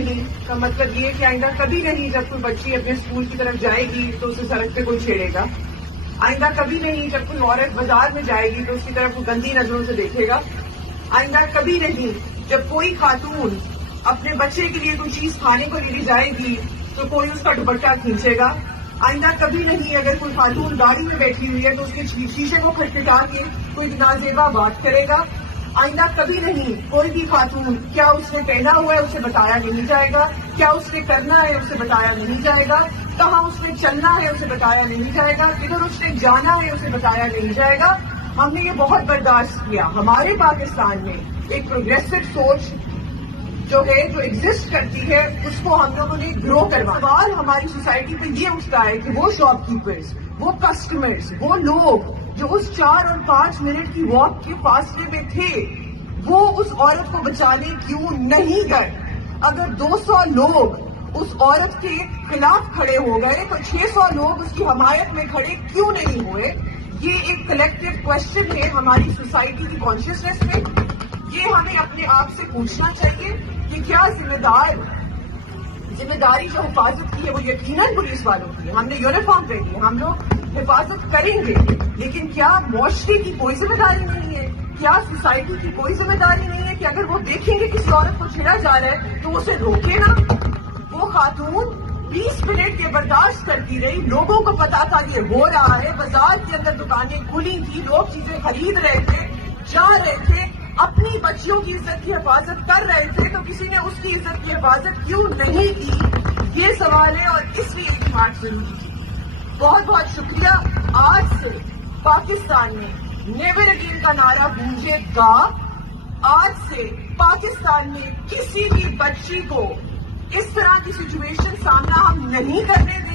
نہیں کا مطلب یہ کہ آئندہ کبھی نہیں جب کوئی بچی اپنے اسکول کی طرف جائے گی تو اسے سڑک پہ کوئی چھیڑے گا. آئندہ کبھی نہیں جب کوئی عورت بازار میں جائے گی تو اس کی طرف وہ گندی نظروں سے دیکھے گا. آئندہ کبھی نہیں جب کوئی خاتون اپنے بچے کے لیے کوئی چیز کھانے کو لے جائے گی تو کوئی اس کا دوپٹہ کھینچے گا. آئندہ کبھی نہیں اگر کوئی خاتون گاڑی میں بیٹھی ہوئی ہے تو اس کے شیشے کو کھٹکھٹا کے کوئی نازیبا بات کرے گا. آئندہ کبھی نہیں کوئی بھی خاتون کیا اس نے پہنا ہوا ہے اسے بتایا نہیں جائے گا, کیا اس نے کرنا ہے اسے بتایا نہیں جائے گا, کہاں اس نے چلنا ہے اسے بتایا نہیں جائے گا, کدھر اس نے جانا ہے اسے بتایا نہیں جائے گا. ہم نے یہ بہت برداشت کیا. ہمارے پاکستان میں ایک پروگریسو سوچ جو ہے جو ایگزسٹ کرتی ہے اس کو ہم لوگوں نے گرو کروا. سوال ہماری سوسائٹی پہ یہ اٹھتا ہے کہ وہ شاپ کیپرز, وہ کسٹمرز, وہ لوگ جو اس 4 اور 5 منٹ کی واک کے فاصلے میں تھے وہ اس عورت کو بچانے کیوں نہیں گئے؟ اگر 200 لوگ اس عورت کے خلاف کھڑے ہو گئے تو 600 لوگ اس کی حمایت میں کھڑے کیوں نہیں ہوئے؟ یہ ایک کلیکٹیو کوشچن ہے ہماری سوسائٹی کی کانشیسنیس میں. یہ ہمیں اپنے آپ سے پوچھنا چاہیے کہ کیا ذمہ داری جو حفاظت کی ہے وہ یقیناً پولیس والوں کی ہے. ہم نے یونیفارم پہنی ہے, ہم لوگ حفاظت کریں گے, لیکن کیا معاشرے کی کوئی ذمہ داری نہیں ہے؟ کیا سوسائٹی کی کوئی ذمہ داری نہیں ہے کہ اگر وہ دیکھیں گے کسی عورت کو چھیڑا جا رہا ہے تو اسے روکے نا؟ وہ خاتون 20 منٹ کے برداشت کرتی رہی. لوگوں کو پتا تھا یہ ہو رہا ہے, بازار کے اندر دکانیں کھلی تھی, لوگ چیزیں خرید رہے تھے, جا رہے تھے, اپنی بچیوں کی عزت کی حفاظت کر رہے تھے, تو کسی نے اس کی عزت کی حفاظت کیوں نہیں کی؟ یہ سوال ہے اور اس لیے اجتماع ضروری تھی. بہت بہت شکریہ. آج سے پاکستان میں نیور اگین کا نعرہ گونجے گا. آج سے پاکستان میں کسی بھی بچی کو اس طرح کی سچویشن سامنا ہم نہیں کرنے دیں.